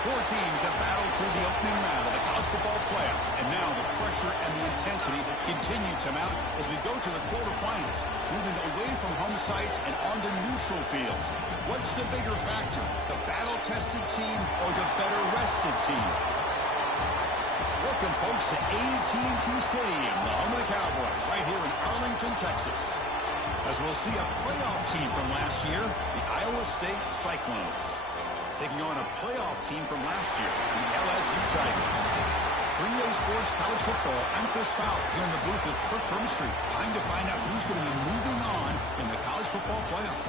Four teams have battled through the opening round of the college football playoff, and now the pressure and the intensity continue to mount as we go to the quarterfinals, moving away from home sites and onto neutral fields. What's the bigger factor, the battle-tested team or the better-rested team? Welcome, folks, to AT&T Stadium, the home of the Cowboys, right here in Arlington, Texas. As we'll see a playoff team from last year, the Iowa State Cyclones, taking on a playoff team from last year, the LSU Tigers. For EA Sports College Football, I'm Chris Fowler here in the booth with Kirk Hermstreet. Time to find out who's going to be moving on in the college football playoff.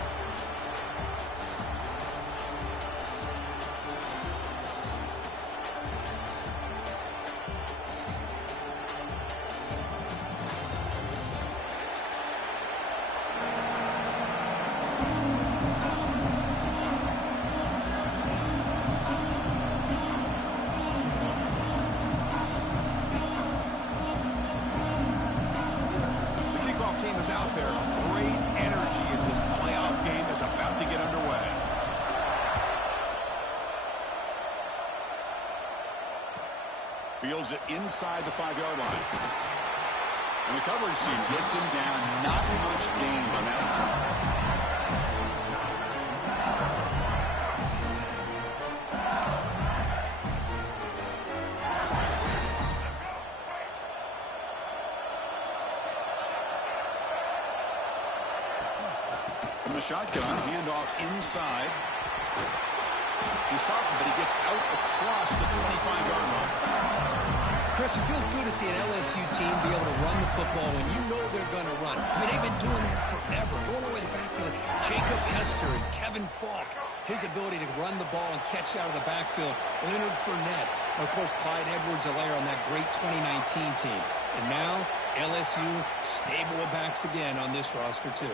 Out there, great energy as this playoff game is about to get underway. Fields it inside the 5-yard line. And the coverage team gets him down. Not much gained on that time. Shotgun, handoff inside. He's talking, but he gets out across the 25-yard line. Chris, it feels good to see an LSU team be able to run the football when you know they're going to run. I mean, they've been doing that forever, going all the way back to Jacob Hester and Kevin Falk. His ability to run the ball and catch out of the backfield. Leonard Fournette. And, of course, Clyde Edwards-Helaire on that great 2019 team. And now, LSU stable of backs again on this roster, too.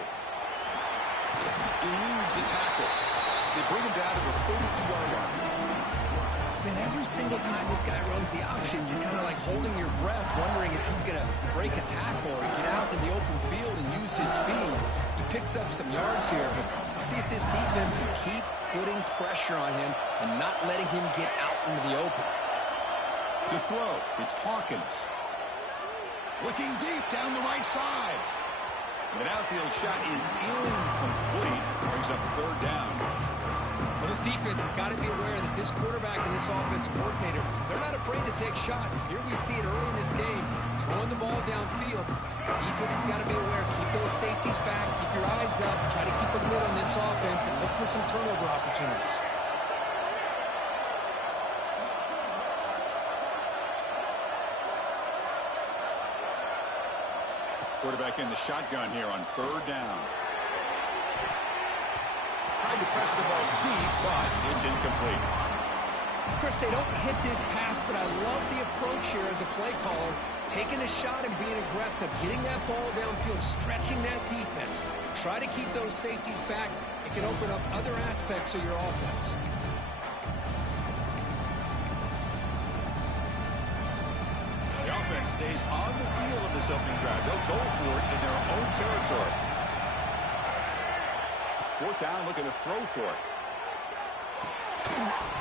Eludes a tackle. They bring him down to the 32-yard line. Man, every single time this guy runs the option, you're kind of like holding your breath, wondering if he's going to break a tackle or get out in the open field and use his speed. He picks up some yards here, but let's see if this defense can keep putting pressure on him and not letting him get out into the open. To throw, it's Hawkins. Looking deep down the right side. The outfield shot is incomplete. Brings up the 3rd down. Well, this defense has got to be aware that this quarterback and this offensive coordinator, they're not afraid to take shots. Here we see it early in this game, throwing the ball downfield. The defense has got to be aware. Keep those safeties back. Keep your eyes up. Try to keep a lid on this offense and look for some turnover opportunities. Quarterback in the shotgun here on 3rd down. Tried to press the ball deep, but it's incomplete. Chris, they don't hit this pass, but I love the approach here as a play caller. Taking a shot and being aggressive, getting that ball downfield, stretching that defense. Try to keep those safeties back. It can open up other aspects of your offense. The offense stays on the field of this opening drive. They'll go for it in their own territory. 4th down, looking to throw for it.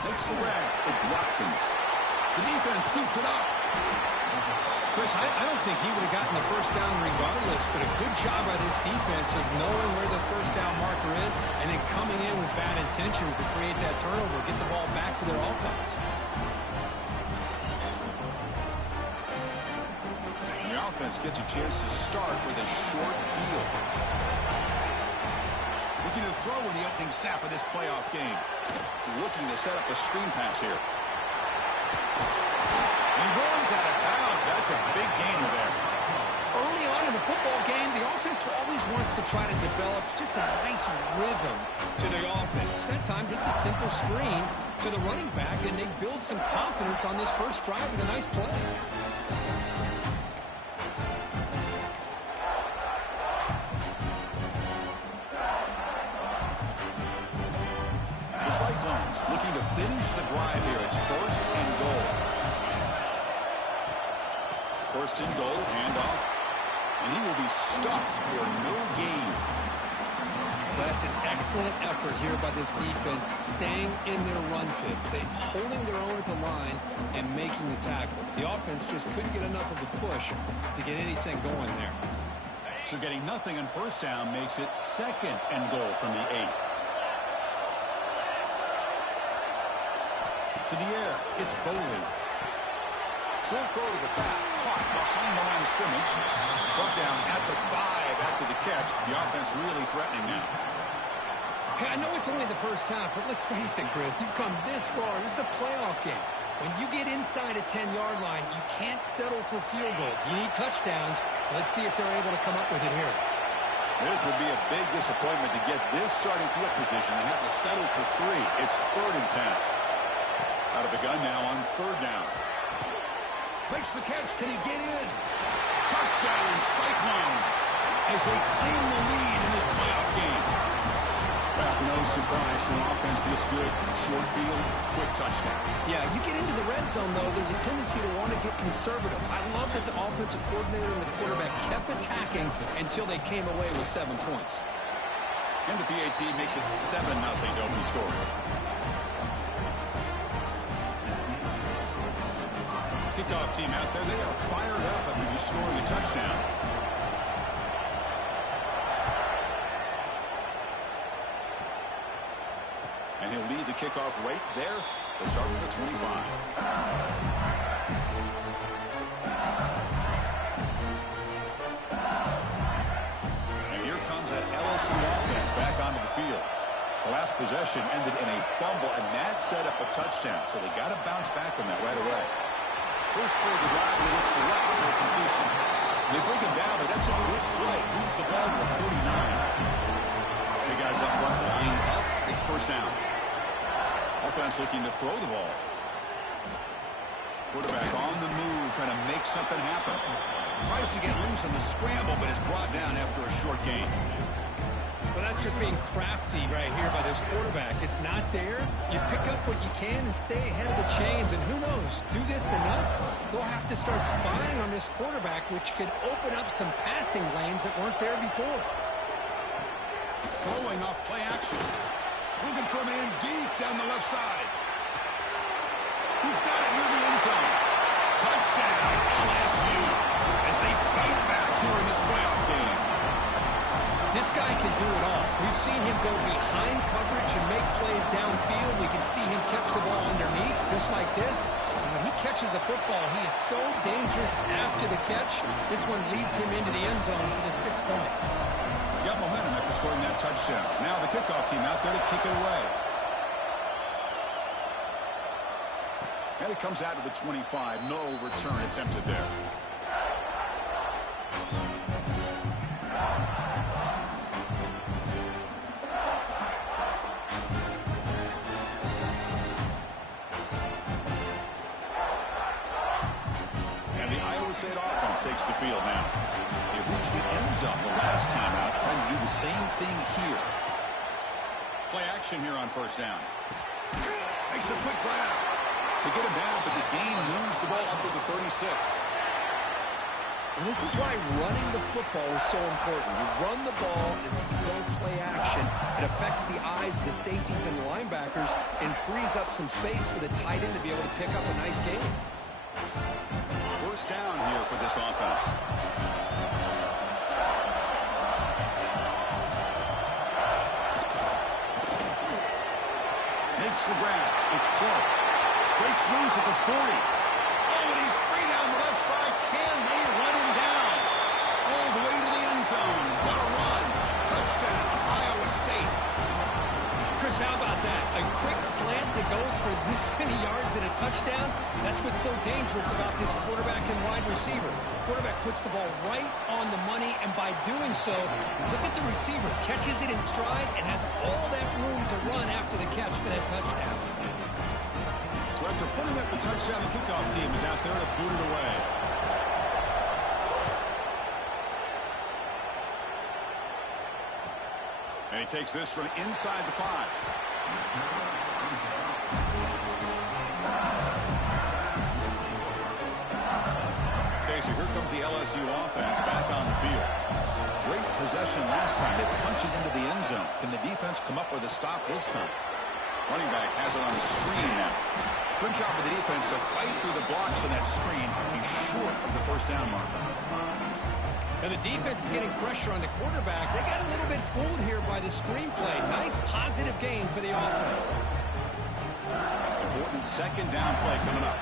Makes the grab. It's Watkins. The defense scoops it up. Chris, I don't think he would have gotten the 1st down regardless, but a good job by this defense of knowing where the 1st down marker is and then coming in with bad intentions to create that turnover, get the ball back to their offense. Offense gets a chance to start with a short field. Looking to throw in the opening snap of this playoff game. Looking to set up a screen pass here. He runs out of bounds. That's a big gainer there. Early on in the football game, the offense always wants to try to develop just a nice rhythm to the offense. That time, just a simple screen to the running back, and they build some confidence on this first drive with a nice play. Cyclones looking to finish the drive here. It's 1st and goal. 1st and goal, handoff. And he will be stuffed for no gain. That's an excellent effort here by this defense, staying in their run fits. They holding their own at the line and making the tackle. The offense just couldn't get enough of a push to get anything going there. So getting nothing on first down makes it 2nd and goal from the 8. To the air, it's Bowling. Short throw to the back, caught behind the line of scrimmage. Brought down at the 5 after the catch. The offense really threatening now. Hey, I know it's only the first half, but let's face it, Chris. You've come this far. This is a playoff game. When you get inside a 10-yard line, you can't settle for field goals. You need touchdowns. Let's see if they're able to come up with it here. This would be a big disappointment to get this starting field position and have to settle for 3. It's 3rd and 10. Out of the gun now on 3rd down. Makes the catch. Can he get in? Touchdown, Cyclones, as they claim the lead in this playoff game. Well, no surprise for an offense this good. Short field, quick touchdown. Yeah, you get into the red zone, though, there's a tendency to want to get conservative. I love that the offensive coordinator and the quarterback kept attacking until they came away with 7 points. And the PAT makes it 7-0 to open the score. Kickoff team out there. They are fired up after just scoring a touchdown. And he'll lead the kickoff right there to start with the 25. And here comes that LSU offense back onto the field. The last possession ended in a fumble, and that set up a touchdown. So they got to bounce back from that right away. First play of the drive, he looks left for completion. They bring him down, but that's a good play. Moves the ball to the 39. The guys up front lined up. It's first down. Offense looking to throw the ball. Quarterback on the move, trying to make something happen. Tries to get loose on the scramble, but is brought down after a short gain. Well, that's just being crafty right here by this quarterback. It's not there. You pick up what you can and stay ahead of the chains. And who knows, do this enough, they'll have to start spying on this quarterback, which could open up some passing lanes that weren't there before. Throwing off play action. Looking for a man deep down the left side. He's got it near the end zone. Touchdown, LSU, as they fight back here in this playoff game. This guy can do it all. We've seen him go behind coverage and make plays downfield. We can see him catch the ball underneath, just like this. And when he catches a football, he is so dangerous after the catch. This one leads him into the end zone for the 6 points. Got momentum after scoring that touchdown. Now the kickoff team out there to kick it away. And it comes out to the 25. No return attempted there. And the Iowa State offense takes the field now. They reached the end zone the last time out, trying to do the same thing here. Play action here on first down. Makes a quick grab. They get him down, but the gain moves the ball up to the 36. Well, this is why running the football is so important. You run the ball, and then you go play action. It affects the eyes of the safeties and the linebackers and frees up some space for the tight end to be able to pick up a nice gain. First down here for this offense. Makes the grab. It's Clark. Breaks loose at the 40. Oh, and he's free down the left side. Can they run him down? All the way to the end zone. What a run. Touchdown, Iowa State. Chris, how about that? A quick slant that goes for this many yards and a touchdown? That's what's so dangerous about this quarterback and wide receiver. Quarterback puts the ball right on the money, and by doing so, look at the receiver. Catches it in stride and has all that room to run after the catch for that touchdown. So after putting up the touchdown, the kickoff team is out there to boot it away. And he takes this from inside the 5. Okay, so here comes the LSU offense back on the field. great possession last time. They punched it into the end zone. Can the defense come up with a stop this time? Running back has it on the screen now. Good job of the defense to fight through the blocks on that screen. He's short of the first down mark. And the defense is getting pressure on the quarterback. They got a little bit fooled here by the screenplay. Nice positive gain for the offense. Important second down play coming up.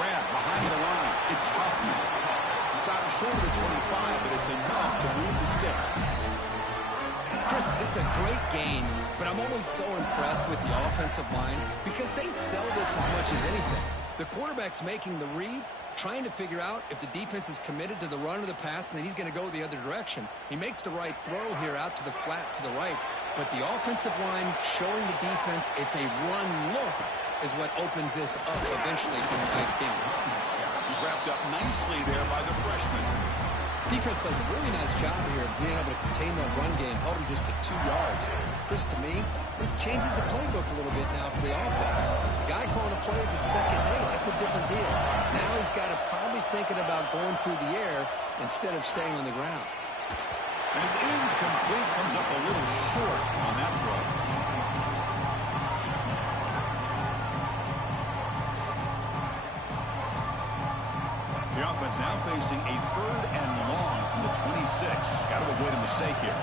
Grab behind the line. It's Huffman. Stopped short of the 25, but it's enough to move the sticks. Chris, this is a great game, but I'm always so impressed with the offensive line because they sell this as much as anything. The quarterback's making the read, trying to figure out if the defense is committed to the run or the pass, and then he's going to go the other direction. He makes the right throw here out to the flat to the right, but the offensive line showing the defense it's a run look is what opens this up eventually from a nice game. He's wrapped up nicely there by the freshman. Defense does a really nice job here of being able to contain that run game, held him just to 2 yards. Chris, to me, this changes the playbook a little bit now for the offense. Guy calling the plays at 2nd and 8, that's a different deal. Now he's got to probably thinking about going through the air instead of staying on the ground. And it's incomplete, comes up a little short on that throw. The offense now facing a 3rd and long from the 26. Got to avoid a mistake here.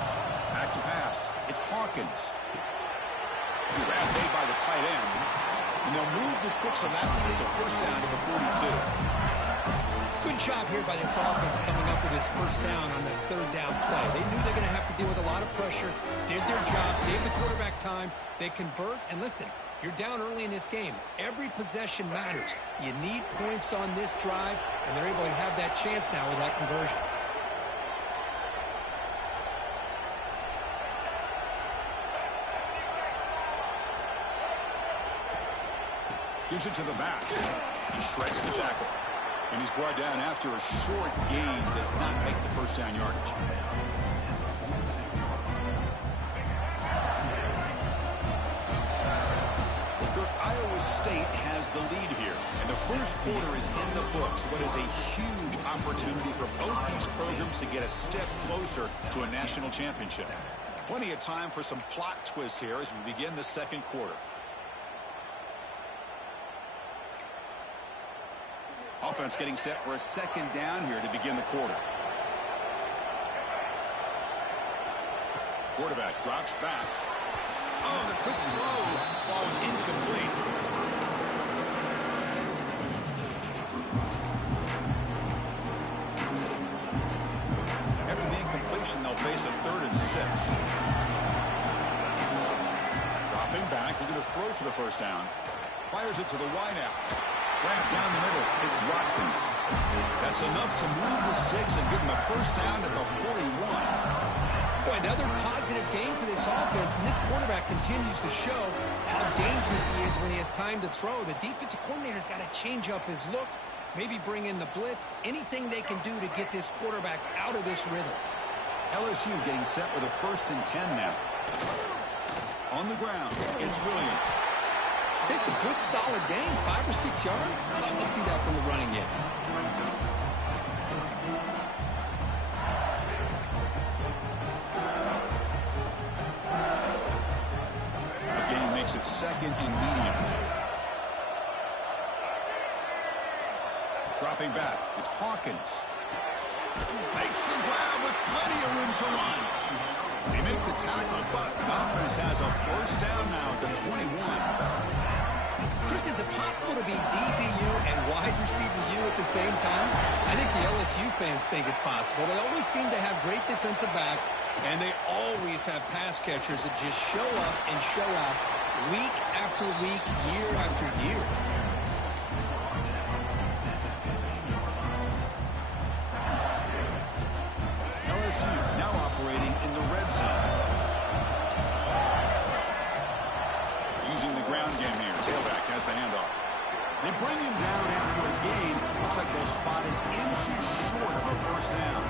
Back to pass. It's Hawkins. Grab made by the tight end. And they'll move the 6 on that one. It's a first down to the 42. Good job here by this offense coming up with his first down on that 3rd down play. They knew they're going to have to deal with a lot of pressure, did their job, gave the quarterback time. They convert, and listen, you're down early in this game. Every possession matters. You need points on this drive, and they're able to have that chance now with that conversion. Gives it to the back. He shreds the tackle. And he's brought down after a short gain. Does not make the first down yardage. Iowa State has the lead here, and the first quarter is in the books. What is a huge opportunity for both these programs to get a step closer to a national championship. Plenty of time for some plot twists here as we begin the second quarter. Offense getting set for a second down here to begin the quarter. Quarterback drops back. Oh, the quick throw falls incomplete. After the incompletion, they'll face a 3rd and 6. Dropping back, looking to throw for the first down. Fires it to the wideout. Grab down the middle. It's Watkins. That's enough to move the sticks and give him a first down at the 41. Boy, another positive game for this offense, and this quarterback continues to show how dangerous he is when he has time to throw. The defensive coordinator's got to change up his looks, maybe bring in the blitz, anything they can do to get this quarterback out of this rhythm. LSU getting set with a 1st and 10 now. On the ground, it's Williams. This is a good, solid game, 5 or 6 yards. Love to see that from the running game. It's 2nd and medium. Dropping back. It's Hawkins. Makes the grab with plenty of room to run. They make the tackle, but the offense has a first down now at the 21. Chris, is it possible to be DBU and wide receiver U at the same time? I think the LSU fans think it's possible. They always seem to have great defensive backs, and they always have pass catchers that just show up and show out week after week, year after year. LSU now operating in the red zone. Using the ground game here. Tailback has the handoff. They bring him down after a gain. Looks like they'll spot it inches short of a first down.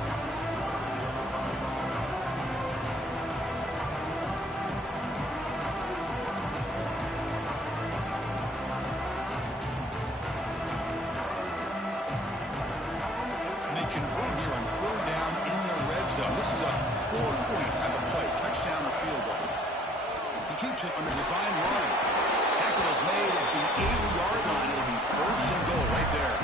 so. This is a 4-point type of play, touchdown or field goal. He keeps it on the design run. Tackle is made at the 8-yard line. It'll be first and goal right there.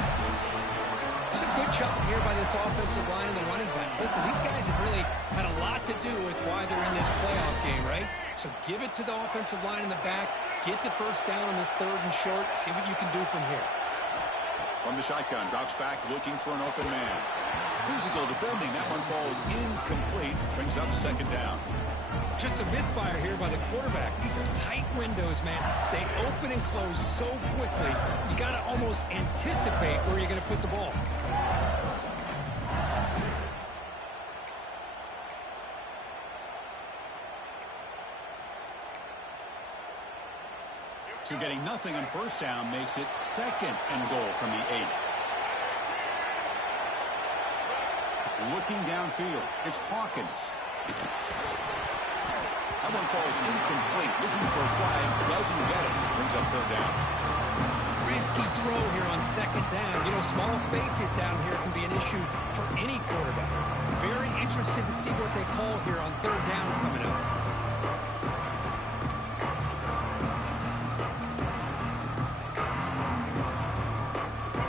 It's a good job here by this offensive line and the running back. Listen, these guys have really had a lot to do with why they're in this playoff game, right? So give it to the offensive line in the back. Get the first down on this 3rd and short. See what you can do from here. From the shotgun, drops back looking for an open man. Physical defending. That one falls incomplete. Brings up 2nd down. Just a misfire here by the quarterback. These are tight windows, man. They open and close so quickly, you got to almost anticipate where you're going to put the ball. So getting nothing on first down makes it 2nd and goal from the 8. Looking downfield, it's Hawkins. That one falls incomplete. Looking for a flag, doesn't get it. Brings up 3rd down. Risky throw here on 2nd down. You know, small spaces down here can be an issue for any quarterback. Very interested to see what they call here on 3rd down coming up.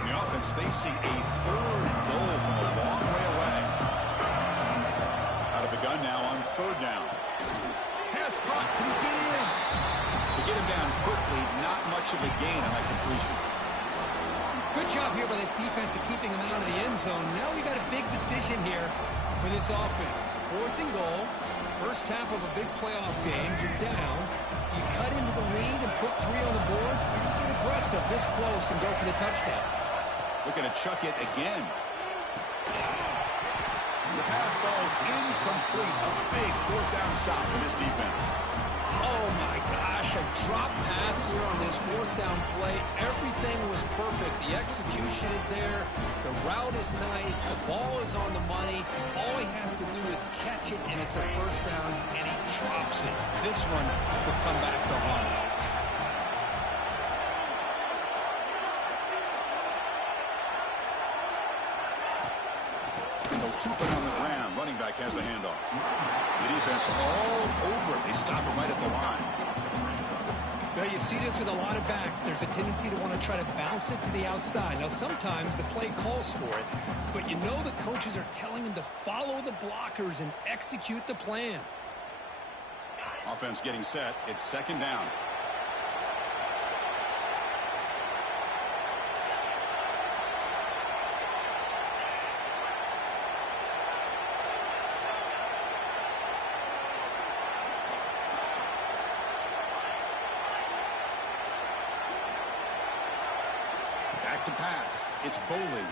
The offense facing a 3rd and goal from a long way away. Out of the gun now on 3rd down. Pass caught. Can he get in? To get him down quickly, not much of a gain on that completion. Good job here by this defense of keeping him out of the end zone. Now we got a big decision here for this offense. 4th and goal. First half of a big playoff game. You're down. You cut into the lead and put 3 on the board. Or you get aggressive this close and go for the touchdown. Looking to chuck it again. The pass falls incomplete. A big 4th down stop for this defense. Oh, my gosh. A drop pass here on this 4th down play. Everything was perfect. The execution is there. The route is nice. The ball is on the money. All he has to do is catch it, and it's a first down, and he drops it. This one could come back to haunt him. Keep it on the ground. Running back has the handoff. The defense all over it. They stop it right at the line. Now, you see this with a lot of backs. There's a tendency to want to try to bounce it to the outside. Now, sometimes the play calls for it, but you know the coaches are telling them to follow the blockers and execute the plan. Offense getting set. It's 2nd down. To pass. It's Bowling.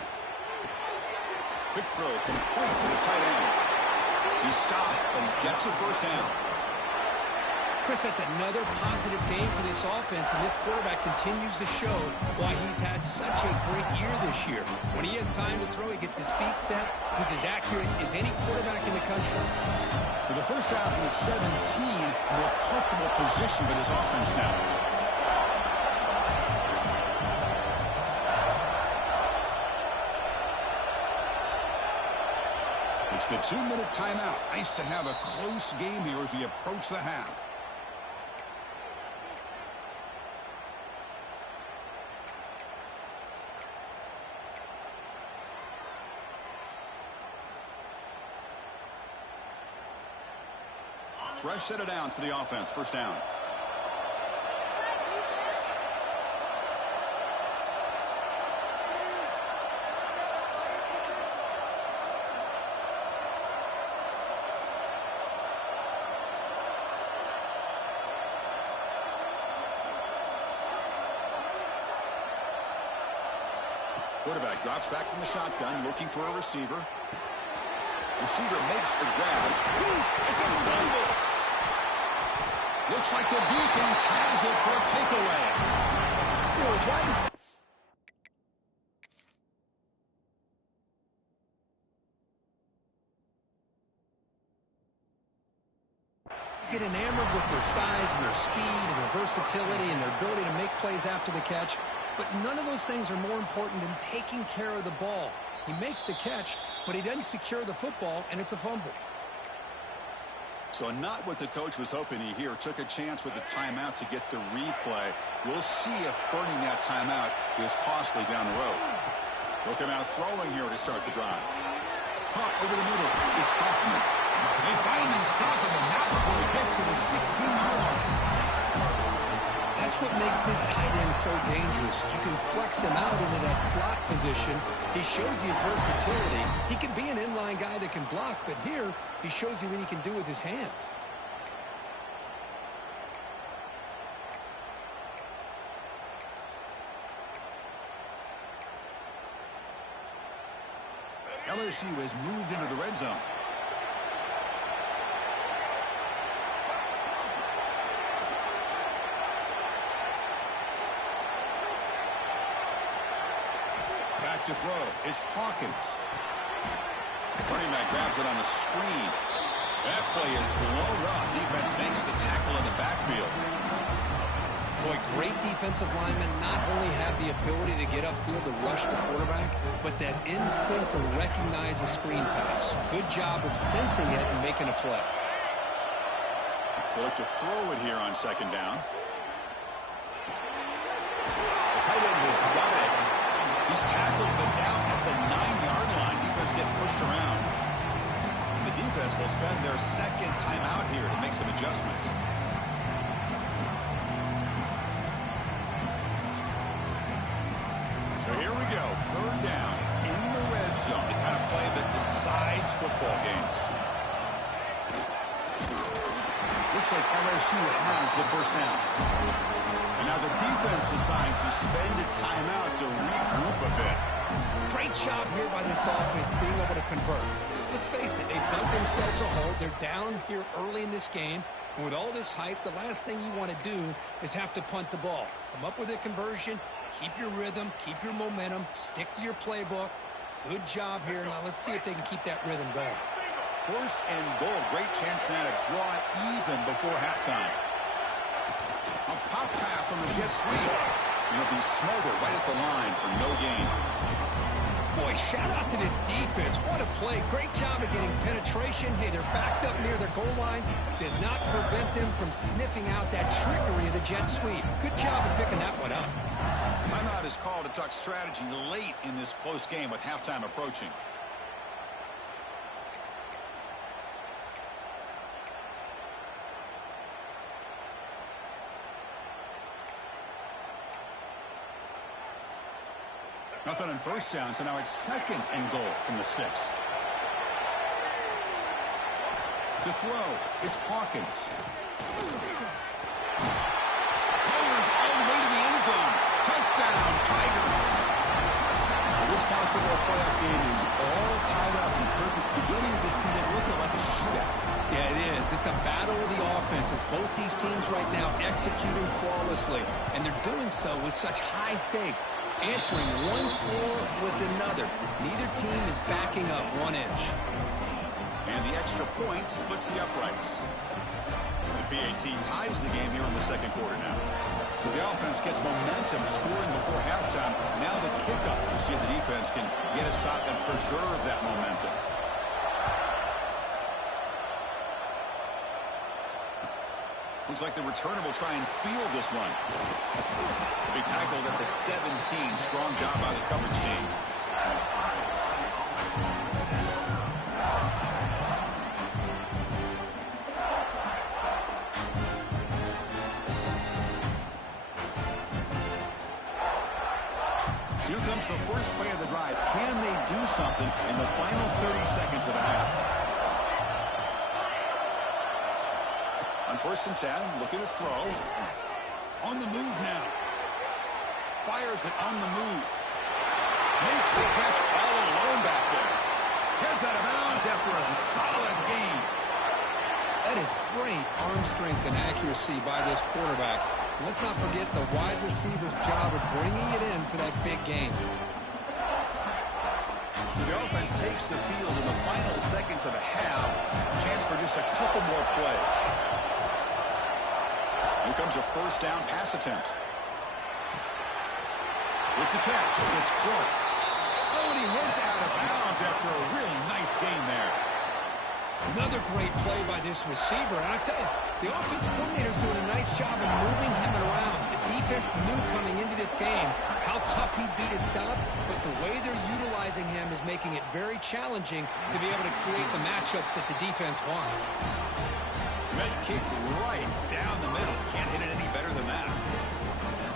Quick throw complete to the tight end. He stopped and gets a first down. Chris, that's another positive game for this offense, and this quarterback continues to show why he's had such a great year this year. When he has time to throw, he gets his feet set. He's as accurate as any quarterback in the country. For the first half of the 17, more comfortable position for this offense now. It's the 2-minute timeout. Nice to have a close game here as we approach the half. Fresh set of downs for the offense. First down. Quarterback drops back from the shotgun, looking for a receiver. Receiver makes the grab. It's a fumble. Looks like the defense has it for a takeaway. You know, it's wide receiver. Get enamored with their size and their speed and their versatility and their ability to make plays after the catch. But none of those things are more important than taking care of the ball. He makes the catch. but he doesn't secure the football, and it's a fumble. So not what the coach was hoping to hear. Took a chance with the timeout to get the replay. We'll see if burning that timeout is costly down the road. They'll come out throwing here to start the drive. Caught over the middle. It's Kaufman. They finally stop him, and not before he gets to the 16-yard line. That's what makes this tight end so dangerous. You can flex him out into that slot position. He shows you his versatility. He can be an inline guy that can block, but here he shows you what he can do with his hands. LSU has moved into the red zone. Back to throw. It's Hawkins. Running back grabs it on the screen. That play is blown up. Defense makes the tackle in the backfield. Boy, great defensive linemen not only have the ability to get upfield to rush the quarterback, but that instinct to recognize a screen pass. Good job of sensing it and making a play. They look to throw it here on second down. The tight end has got it. He's tackled, but down at the 9-yard line. Defense getting pushed around. The defense will spend their second timeout here to make some adjustments. So here we go, third down in the red zone. The kind of play that decides football games. Looks like LSU has the first down. And now the defense decides to spend a timeout to regroup a bit. Great job here by this offense being able to convert. Let's face it, they dug themselves a hole. They're down here early in this game. And with all this hype, the last thing you want to do is have to punt the ball. Come up with a conversion, keep your rhythm, keep your momentum, stick to your playbook. Good job here. Now let's see if they can keep that rhythm going. First and goal. Great chance now to draw even before halftime. A pop pass on the jet sweep. It'll be smothered right at the line for no gain. Boy, shout out to this defense. What a play. Great job of getting penetration. Hey, they're backed up near their goal line. Does not prevent them from sniffing out that trickery of the jet sweep. Good job of picking that one up. Timeout is called to talk strategy late in this close game with halftime approaching. Nothing on first down, so now it's second and goal from the 6. To throw, it's Hawkins. Powers all the way to the end zone. Touchdown, Tigers. This college football playoff game is all tied up, and Kirk, it's beginning to feel a little bit like a shootout. Yeah, it is. It's a battle of the offenses. Both these teams right now executing flawlessly, and they're doing so with such high stakes, answering one score with another. Neither team is backing up 1 inch. And the extra point splits the uprights. The PAT ties the game here in the second quarter now. So the offense gets momentum, scoring before halftime. Now the kickoff. We'll see if the defense can get a stop and preserve that momentum. Looks like the returner will try and field this one. Be tackled at the 17. Strong job by the coverage team. Here comes the first play of the drive. Can they do something in the final 30 seconds of the half? On 1st and 10, looking to throw. On the move now. Fires it on the move. Makes the catch all alone back there. Heads out of bounds after a solid gain. That is great arm strength and accuracy by this quarterback. Let's not forget the wide receiver's job of bringing it in for that big game. So the offense takes the field in the final seconds of the half. Chance for just a couple more plays. Here comes a first down pass attempt. With the catch, it's Clark. Oh, and he heads out of bounds yards after a really nice gain there. Another great play by this receiver. And I tell you, the offensive coordinator's doing a nice job of moving him around. The defense knew coming into this game how tough he'd be to stop, but the way they're utilizing him is making it very challenging to be able to create the matchups that the defense wants. Red kick right down the middle. Can't hit it any better than that.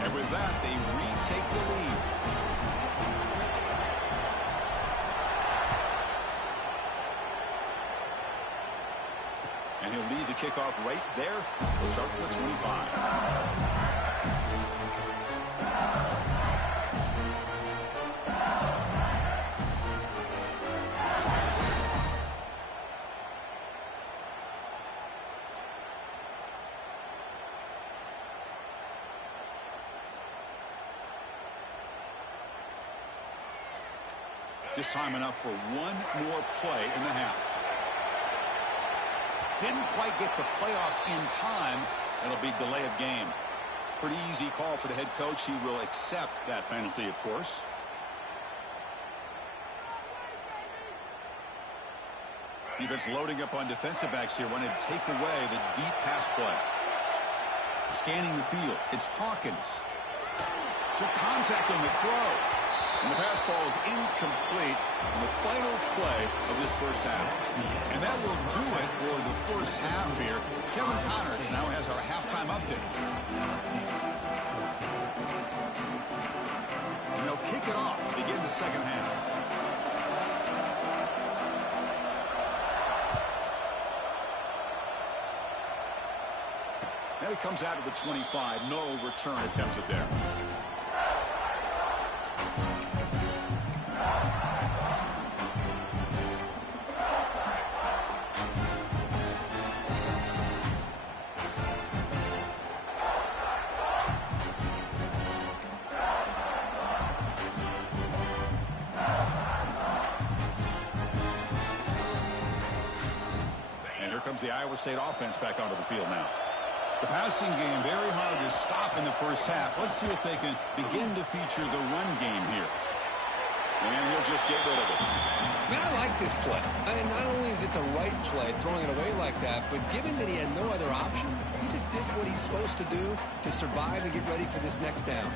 And with that, they retake the lead. And he'll lead the kickoff right there. We'll start from the 25. Just time enough for one more play in the half. Didn't quite get the playoff in time. It'll be delay of game. Pretty easy call for the head coach. He will accept that penalty, of course. Defense loading up on defensive backs here. Wanted to take away the deep pass play. Scanning the field. It's Hawkins. Took contact on the throw. And the pass falls incomplete in the final play of this first half. And that will do it for the first half here. Kevin Connors now has our halftime update. And they'll kick it off to begin the second half. Now he comes out of the 25. No return attempted there. The Iowa State offense back onto the field now. The passing game very hard to stop in the first half. Let's see if they can begin to feature the run game here. And he'll just get rid of it. Man, I like this play. I mean, not only is it the right play, throwing it away like that, but given that he had no other option, he just did what he's supposed to do to survive and get ready for this next down.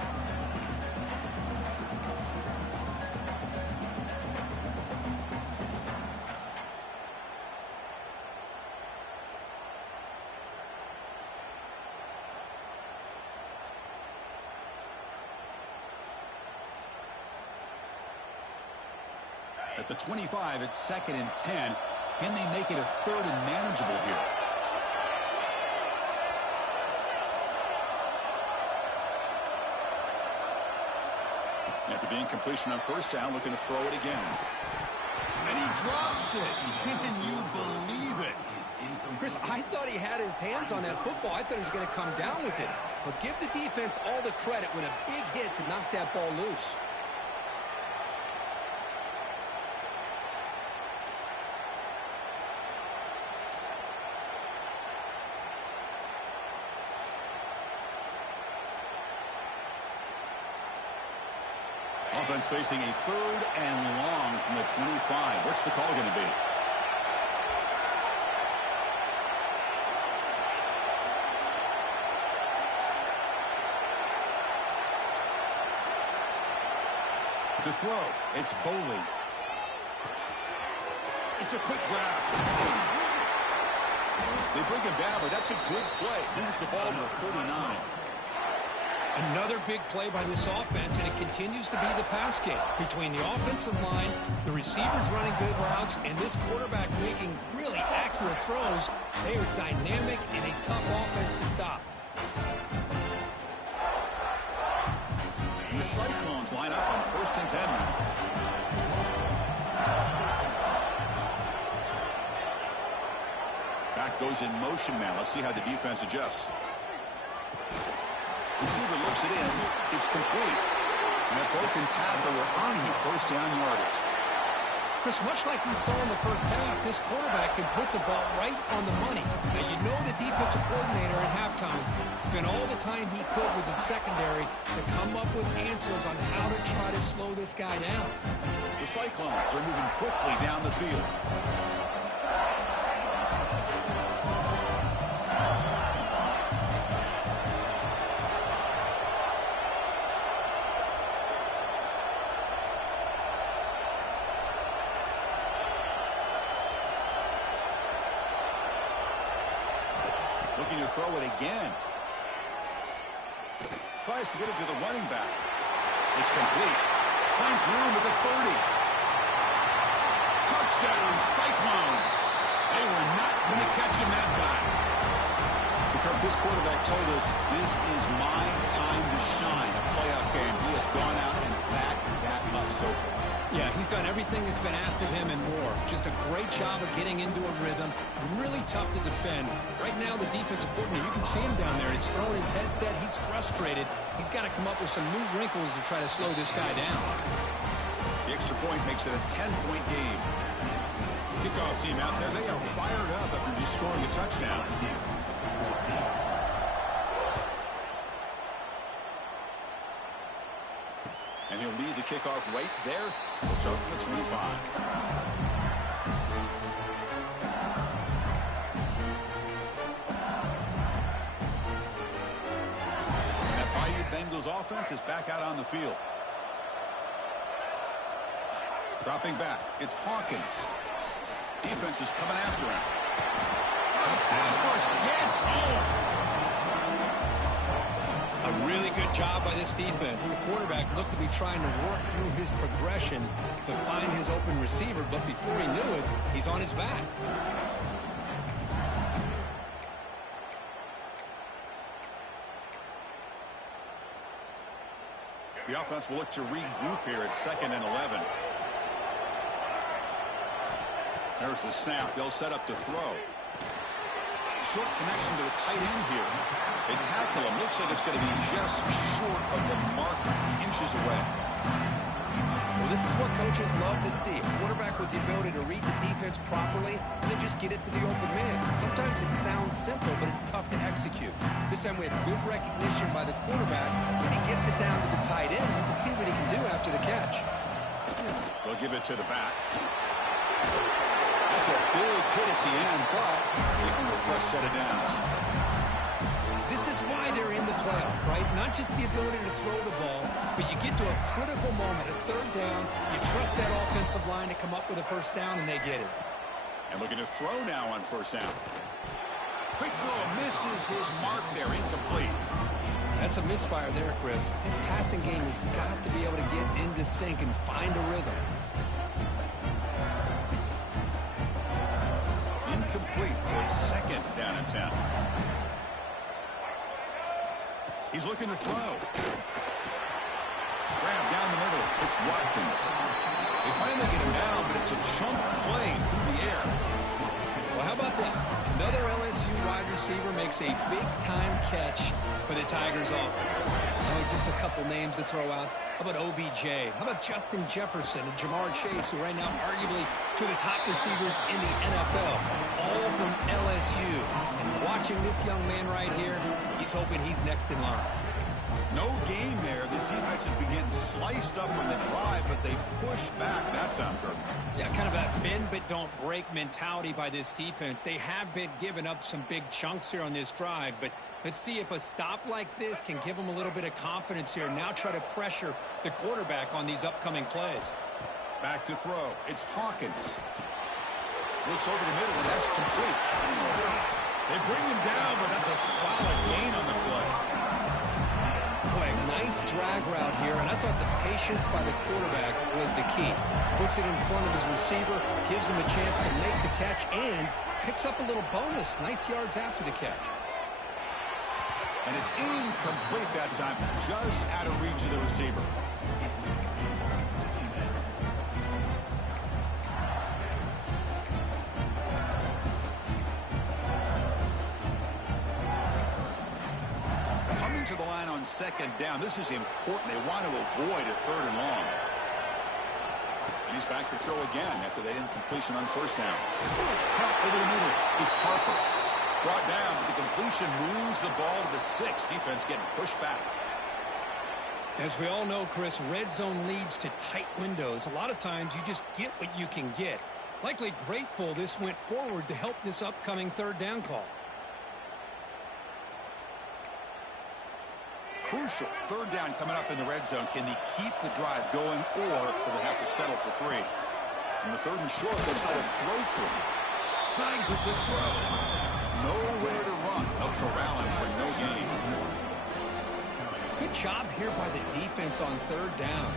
At the 25, it's 2nd and 10. Can they make it a 3rd and manageable here? After the incompletion on first down, looking to throw it again. And he drops it. Can you believe it? Chris, I thought he had his hands on that football. I thought he was going to come down with it. But give the defense all the credit with a big hit to knock that ball loose. Offense facing a 3rd and long from the 25. What's the call going to be? To throw, it's Boley. It's a quick grab. They bring him down, but that's a good play. Moves the ball to the 39. Another big play by this offense, and it continues to be the pass game. Between the offensive line, the receivers running good routes, and this quarterback making really accurate throws, they are dynamic and a tough offense to stop. And the Cyclones line up on 1st and 10 now. Back goes in motion now. Let's see how the defense adjusts. Receiver looks it in. It's complete. And that broken tackle will earn him 1st down yardage. Chris, much like we saw in the first half, this quarterback can put the ball right on the money. Now, you know the defensive coordinator at halftime spent all the time he could with the secondary to come up with answers on how to try to slow this guy down. The Cyclones are moving quickly down the field. Looking to throw it again. Tries to get it to the running back. It's complete. Finds room at the 30. Touchdown, Cyclones. They were not going to catch him that time. Because this quarterback told us this is my time to shine. A playoff game. He has gone out and backed that up so far. Yeah, he's done everything that's been asked of him and more. Just a great job of getting into a rhythm. Really tough to defend. Right now, the defensive coordinator, you can see him down there. He's throwing his headset. He's frustrated. He's got to come up with some new wrinkles to try to slow this guy down. The extra point makes it a 10-point game. Kickoff team out there, they are fired up after just scoring a touchdown. And he'll lead the kickoff right there. We'll start from the 25. And that Bayou Bengals offense is back out on the field. Dropping back, it's Hawkins. Defense is coming after him. Pass rush gets home. A really good job by this defense. The quarterback looked to be trying to work through his progressions to find his open receiver, but before he knew it, he's on his back. The offense will look to regroup here at 2nd and 11. There's the snap. They'll set up to throw. Short connection to the tight end here. They tackle him. Looks like it's going to be just short of the mark, inches away. Well, this is what coaches love to see. A quarterback with the ability to read the defense properly and then just get it to the open man. Sometimes it sounds simple, but it's tough to execute. This time we had good recognition by the quarterback. When he gets it down to the tight end, you can see what he can do after the catch. They'll give it to the back. That's a big hit at the end, but they earn a fresh set of downs. This is why they're in the playoff, right? Not just the ability to throw the ball, but you get to a critical moment, a 3rd down, you trust that offensive line to come up with a 1st down, and they get it. And looking to throw now on 1st down. Quick throw misses his mark there, incomplete. That's a misfire there, Chris. This passing game has got to be able to get into sync and find a rhythm. Incomplete, so it's 2nd down and 10. He's looking to throw. Grab down the middle. It's Watkins. They finally get him down, but it's a chunk play through the air. Well, how about that? Another LSU wide receiver makes a big-time catch for the Tigers offense. Oh, just a couple names to throw out. How about OBJ? How about Justin Jefferson and Jamar Chase, who right now arguably two of the top receivers in the NFL, all from LSU. And watching this young man right here, he's hoping he's next in line. No gain there. This defense has been getting sliced up on the drive, but they push back that time, Kirk. Yeah, kind of a bend but don't break mentality by this defense. They have been giving up some big chunks here on this drive, but let's see if a stop like this can give them a little bit of confidence here. Now try to pressure the quarterback on these upcoming plays. Back to throw. It's Hawkins. Looks over the middle, and that's complete. They bring him down, but that's a solid gain on the play. Boy, nice drag route here, and I thought the patience by the quarterback was the key. Puts it in front of his receiver, gives him a chance to make the catch, and picks up a little bonus. Nice yards after the catch. And it's incomplete that time, just out of reach of the receiver. Coming to the line on 2nd down. This is important. They want to avoid a 3rd and long. And He's back to throw again after that incompletion on first down. Cut over the middle. It's Harper. Brought down, but the completion moves the ball to the 6. Defense getting pushed back. As we all know, Chris, red zone leads to tight windows. A lot of times you just get what you can get. Likely grateful this went forward to help this upcoming third down call. Crucial. Third down coming up in the red zone. Can he keep the drive going, or will they have to settle for 3? And the third and short, they'll try to throw for him. Snags a good throw. Nowhere to run. They'll corral him for no gain. Good job here by the defense on third down.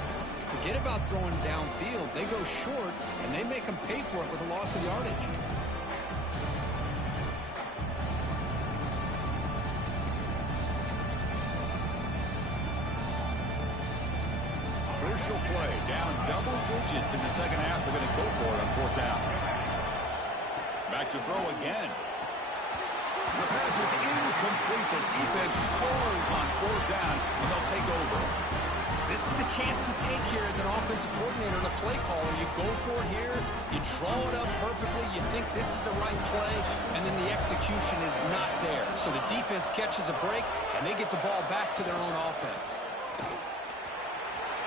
Forget about throwing downfield. They go short, and they make them pay for it with a loss of yardage. Crucial play. Down double digits in the second half. They're going to go for it on fourth down. Back to throw again. The pass is incomplete. The defense holds on fourth down, and they'll take over. This is the chance you take here as an offensive coordinator and a play caller. You go for it here. You draw it up perfectly. You think this is the right play, and then the execution is not there. So the defense catches a break, and they get the ball back to their own offense.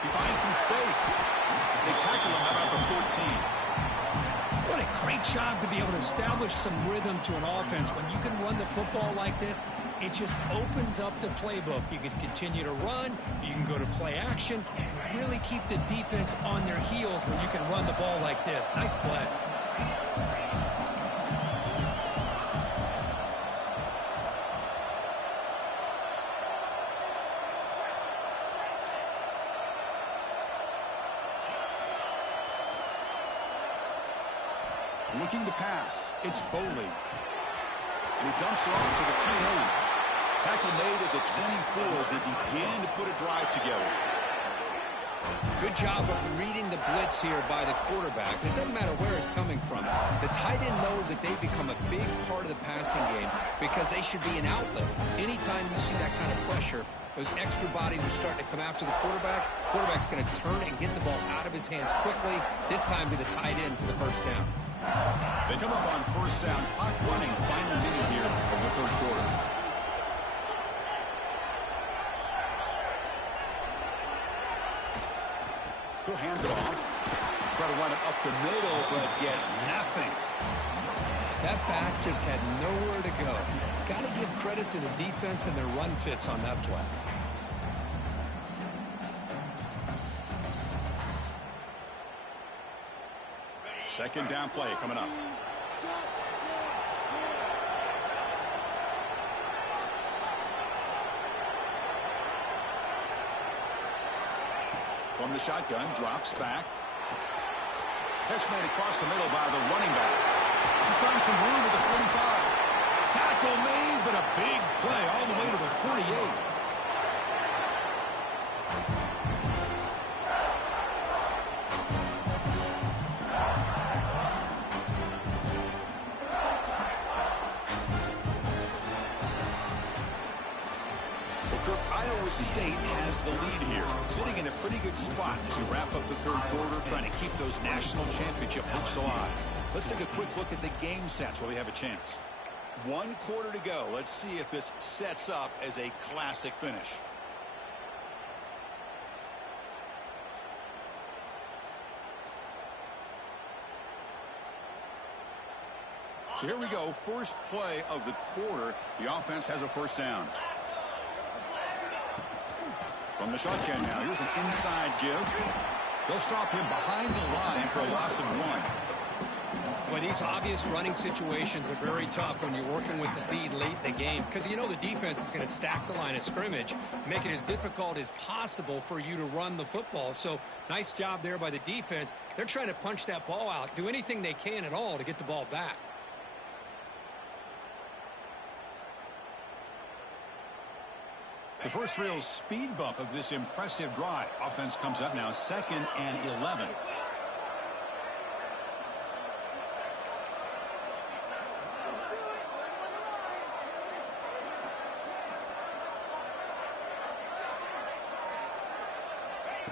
He finds some space. They tackle him about the 14. What a great job to be able to establish some rhythm to an offense. When you can run the football like this, it just opens up the playbook. You can continue to run. You can go to play action. You really keep the defense on their heels when you can run the ball like this. Nice play. Looking to pass. It's Boley. And he dumps it off to the tight end. Tackle made at the 24 as they begin to put a drive together. Good job of reading the blitz here by the quarterback. It doesn't matter where it's coming from. The tight end knows that they become a big part of the passing game because they should be an outlet. Anytime you see that kind of pressure, those extra bodies are starting to come after the quarterback. Quarterback's going to turn and get the ball out of his hands quickly, this time to the tight end for the first down. They come up on first down. Clock running. Final minute here of the third quarter. He'll hand it off. Try to run it up the middle, but get nothing. That back just had nowhere to go. Got to give credit to the defense and their run fits on that play. Second down play coming up. From the shotgun, drops back. Catch made across the middle by the running back. He's found some room at the 45. Tackle made, but a big play all the way to the 48. Iowa State has the lead here, sitting in a pretty good spot as we wrap up the third quarter, trying to keep those national championship hopes alive. Let's take a quick look at the game stats while we have a chance. 1 quarter to go. Let's see if this sets up as a classic finish. So here we go. First play of the quarter. The offense has a first down. From the shotgun now, here's an inside give. They'll stop him behind the line for a loss of 1. Well, these obvious running situations are very tough when you're working with the lead late in the game because you know the defense is going to stack the line of scrimmage, make it as difficult as possible for you to run the football. So nice job there by the defense. They're trying to punch that ball out, do anything they can at all to get the ball back. The first real speed bump of this impressive drive. Offense comes up now, 2nd and 11.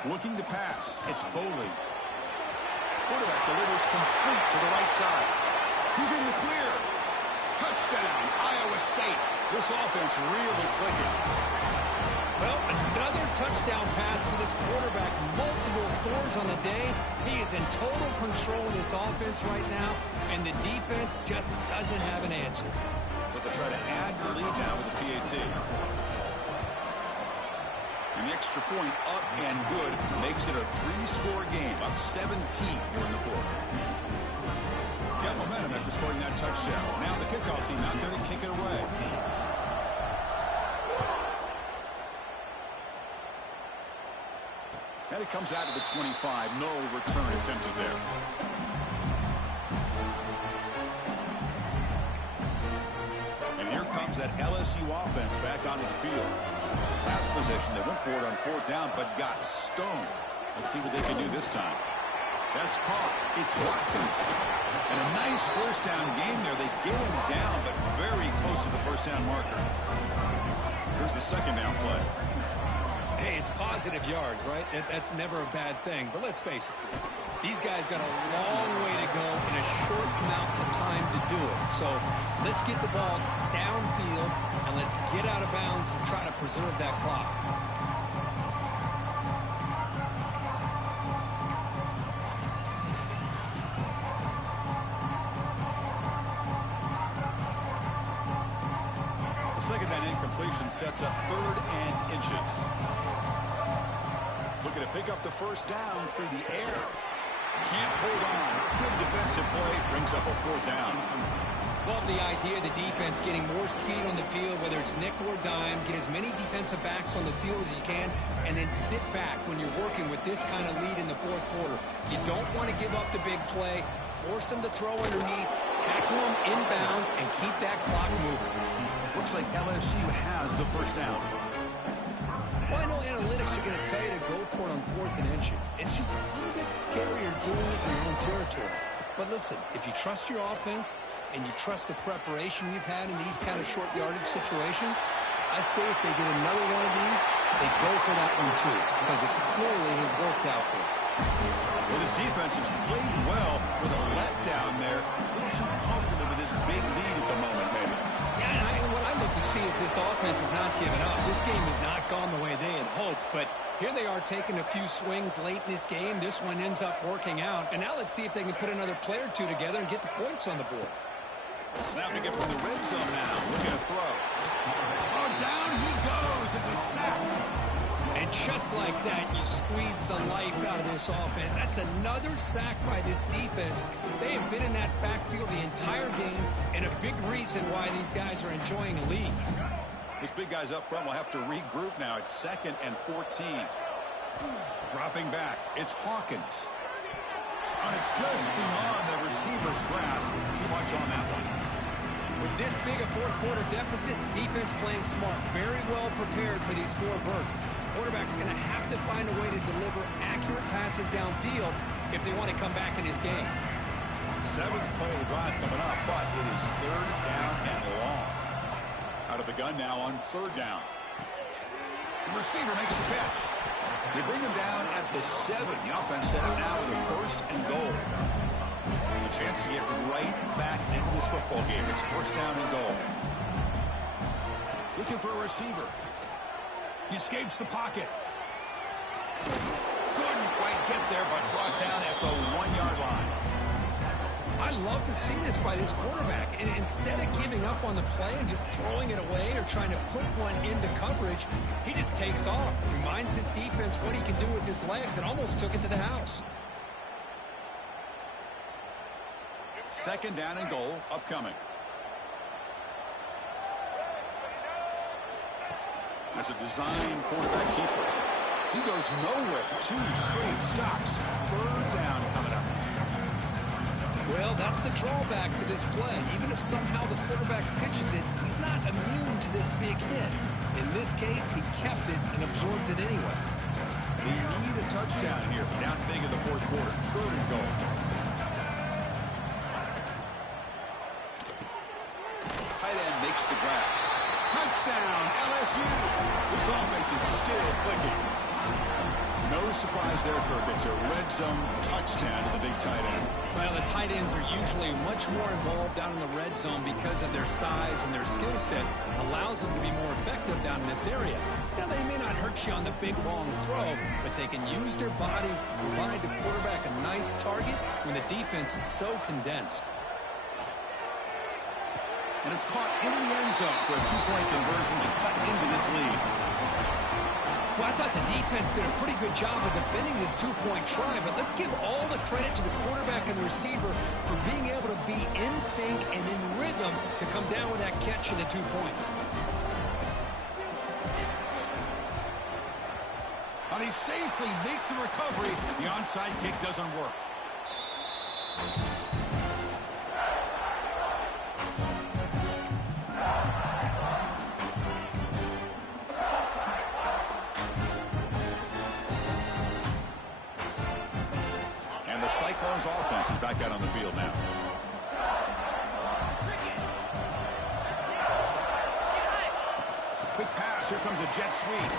Looking to pass. It's Boley. quarterback delivers complete to the right side. He's in the clear. Touchdown, Iowa State. This offense really clicking. Well, another touchdown pass for this quarterback. Multiple scores on the day. He is in total control of this offense right now, and the defense just doesn't have an answer. But they try to add their lead now with the PAT. An extra point up and good makes it a 3-score game, up 17 here in the fourth. Got momentum after scoring that touchdown. Now the kickoff team out there to kick it away. And it comes out to the 25. No return attempted there. And here comes that LSU offense back onto the field. Last possession, they went for it on 4th down, but got stoned. Let's see what they can do this time. That's caught. It's Watkins. And a nice first down game there. They get him down, but very close to the first down marker. Here's the second down play. Hey, it's positive yards, right? That's never a bad thing. But let's face it, these guys got a long way to go in a short amount of time to do it. So let's get the ball downfield, and let's get out of bounds to try to preserve that clock. The second down incompletion sets up 3rd and inches. Looking to pick up the first down through the air. Can't hold on. Good defensive play. Brings up a 4th down. Love the idea of the defense getting more speed on the field, whether it's nickel or dime. Get as many defensive backs on the field as you can, and then sit back when you're working with this kind of lead in the fourth quarter. You don't want to give up the big play. Force them to throw underneath, tackle them inbounds, and keep that clock moving. Looks like LSU has the first down. Well, I know analytics are going to tell you to go for it on 4th and inches. It's just a little bit scarier doing it in your own territory. But listen, if you trust your offense and you trust the preparation you've had in these kind of short yardage situations, I say if they get another one of these, they go for that one too, because it clearly has worked out for them. Well, this defense has played well with a letdown there. A little too comfortable with this big lead at the moment, maybe. Yeah, and what I look to see is this offense has not given up. This game has not gone the way they had hoped, but here they are taking a few swings late in this game. This one ends up working out, and now let's see if they can put another play or two together and get the points on the board. Snapping it from the red zone now. Looking to throw. Oh, down he goes. It's a sack. And just like that, you squeeze the life out of this offense. That's another sack by this defense. They have been in that backfield the entire game, and a big reason why these guys are enjoying a lead. This big guy's up front will have to regroup now. It's 2nd and 14. Dropping back. It's Hawkins. And it's just beyond the receiver's grasp. Too much on that one. With this big a fourth quarter deficit, defense playing smart, very well prepared for these 4 verts. Quarterback's going to have to find a way to deliver accurate passes downfield if they want to come back in this game. 7th play of the drive coming up, but it is 3rd down and long. Out of the gun now on 3rd down. The receiver makes the catch. They bring him down at the 7. The offense set up now with a 1st and goal. A chance to get right back into this football game. It's 1st down and goal. Looking for a receiver. He escapes the pocket. Couldn't quite get there, but brought down at the 1-yard line. I love to see this by this quarterback. And instead of giving up on the play and just throwing it away or trying to put one into coverage, he just takes off. Reminds his defense what he can do with his legs and almost took it to the house. 2nd down and goal upcoming. That's a design quarterback keeper. He goes nowhere. 2 straight stops. 3rd down coming up. Well, that's the drawback to this play. Even if somehow the quarterback pitches it, he's not immune to this big hit. In this case, he kept it and absorbed it anyway. They need a touchdown here. Down big in the fourth quarter. 3rd and goal. Tight end makes the grab. Touchdown, LSU. This offense is still clicking. No surprise there, Kirk. It's a red zone touchdown to the big tight end. Well, the tight ends are usually much more involved down in the red zone because of their size and their skill set allows them to be more effective down in this area. Now, they may not hurt you on the big, long throw, but they can use their bodies to provide the quarterback a nice target when the defense is so condensed. And it's caught in the end zone for a two-point conversion to cut into this lead. Well, I thought the defense did a pretty good job of defending this two-point try, but let's give all the credit to the quarterback and the receiver for being able to be in sync and in rhythm to come down with that catch into 2 points. How they safely make the recovery. The onside kick doesn't work. And the Cyclones offense is back out on the field now. Quick pass. Here comes a jet sweep.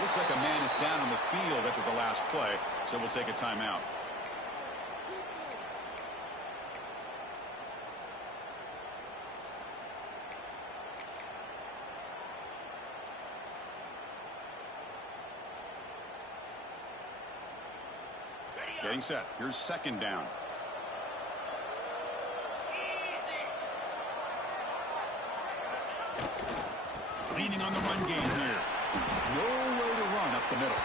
Looks like a man is down on the field after the last play, so we'll take a timeout. Getting set. Here's second down. Leaning on the run game here. No way to run up the middle.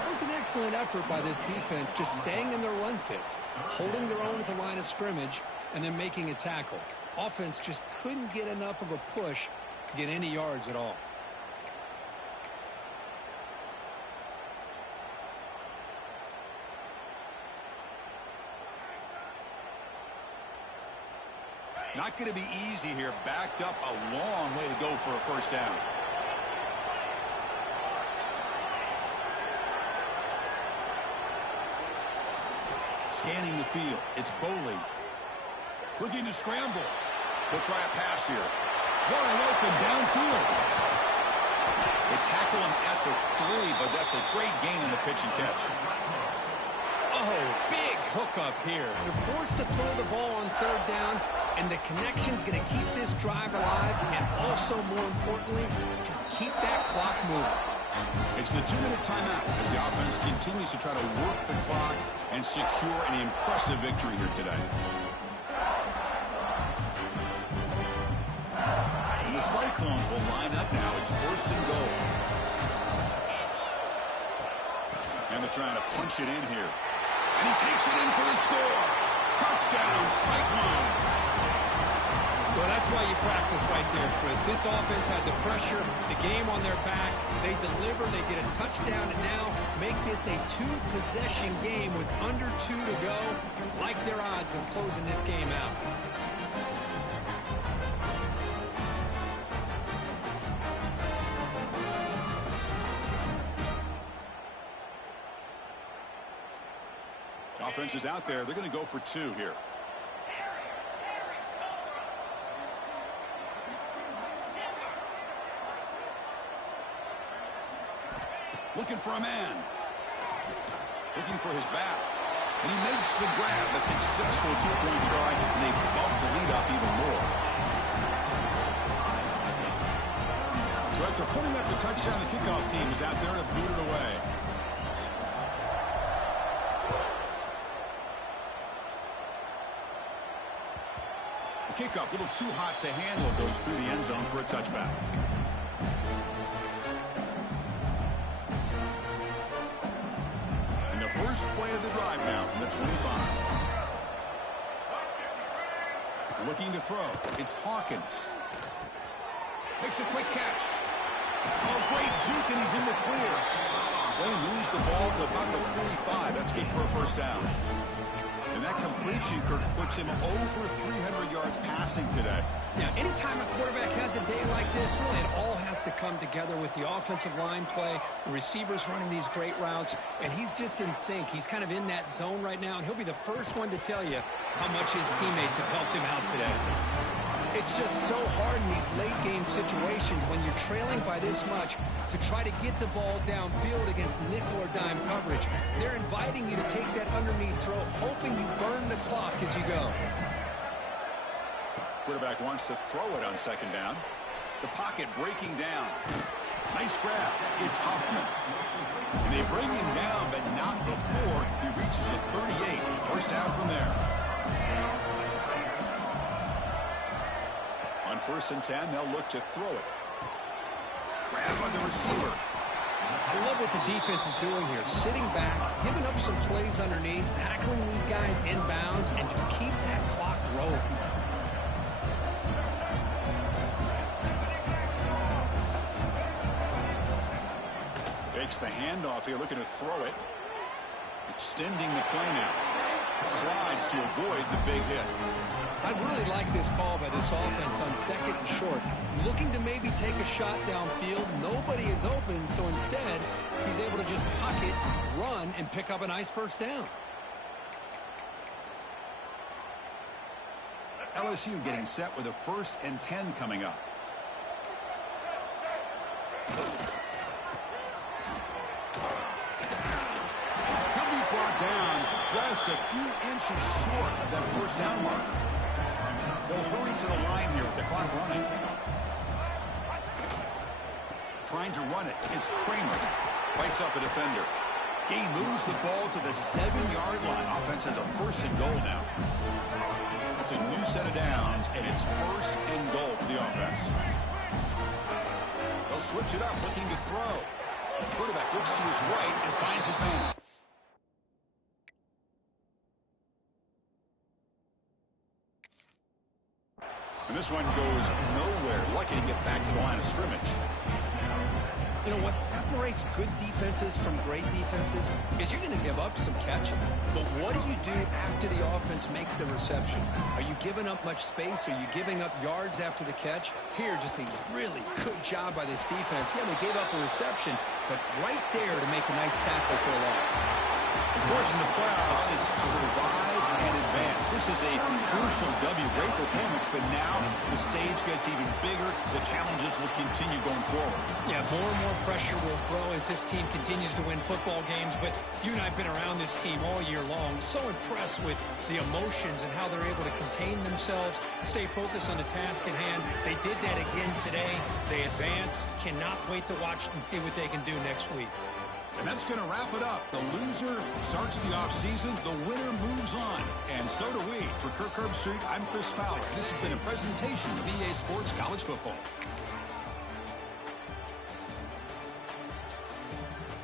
That was an excellent effort by this defense, just staying in their run fits, holding their own at the line of scrimmage, and then making a tackle. Offense just couldn't get enough of a push to get any yards at all. Not going to be easy here. Backed up a long way to go for a first down. Scanning the field. It's Boley. Looking to scramble. He'll try a pass here. Wide open downfield. They tackle him at the 3, but that's a great gain in the pitch and catch. Oh, big hookup here. They're forced to throw the ball on third down, and the connection's going to keep this drive alive, and also, more importantly, just keep that clock moving. It's the 2-minute timeout as the offense continues to try to work the clock and secure an impressive victory here today. And the Cyclones will line up now. It's first and goal. And they're trying to punch it in here. And he takes it in for the score. Touchdown, Cyclones. Well, that's why you practice right there, Chris. This offense had the pressure, the game on their back. They deliver, they get a touchdown, and now make this a 2-possession game with under 2 to go. Like their odds of closing this game out. Offense is out there. They're going to go for 2 here. Looking for a man. Looking for his back. And he makes the grab. A successful 2-point try. And they bump the lead up even more. So after putting up the touchdown, the kickoff team is out there to boot it away. The kickoff, a little too hot to handle, goes through the end zone for a touchback. And the first play of the drive now from the 25. Looking to throw. It's Hawkins. Makes a quick catch. Oh, great juke, and he's in the clear. They lose the ball to about the 45. That's good for a first down. And that completion, Kirk, puts him over 300 yards passing today. Yeah, anytime a quarterback has a day like this, really it all has to come together with the offensive line play, the receivers running these great routes, and he's just in sync. He's kind of in that zone right now, and he'll be the first one to tell you how much his teammates have helped him out today. It's just so hard in these late-game situations when you're trailing by this much to try to get the ball downfield against nickel or dime coverage. They're inviting you to take that underneath throw, hoping you burn the clock as you go. Quarterback wants to throw it on second down. The pocket breaking down. Nice grab. It's Huffman. And they bring him down, but not before he reaches a 38. First down from there. On 1st and 10, they'll look to throw it. Grab by the receiver. I love what the defense is doing here. Sitting back, giving up some plays underneath, tackling these guys inbounds, and just keep that clock rolling. Fakes the handoff here, looking to throw it. Extending the play now. Slides to avoid the big hit. I really like this call by this offense on 2nd and short. Looking to maybe take a shot downfield. Nobody is open, so instead, he's able to just tuck it, run, and pick up a nice first down. LSU getting set with a 1st and 10 coming up. He'll be brought down just a few inches short of that 1st down marker. They'll hurry to the line here with the clock running. Trying to run it. It's Kramer. Bites up a defender. He moves the ball to the 7-yard line. Offense has a 1st and goal now. It's a new set of downs, and it's 1st and goal for the offense. They'll switch it up, looking to throw. The quarterback looks to his right and finds his man. And this one goes nowhere. Lucky to get back to the line of scrimmage. You know, what separates good defenses from great defenses is you're going to give up some catches. But what do you do after the offense makes the reception? Are you giving up much space? Are you giving up yards after the catch? Here, just a really good job by this defense. Yeah, they gave up a reception, but right there to make a nice tackle for a loss. The course in the playoffs is survive and advance. This is a crucial W. Great performance, but now the stage gets even bigger. The challenges will continue going forward. Yeah, more and more pressure will grow as this team continues to win football games, but you and I have been around this team all year long. So impressed with the emotions and how they're able to contain themselves, stay focused on the task at hand. They did that again today. They advance. Cannot wait to watch and see what they can do next week. And that's going to wrap it up. The loser starts the offseason. The winner moves on. And so do we. For Kirk Herbstreit, I'm Chris Fowler. This has been a presentation of EA Sports College Football.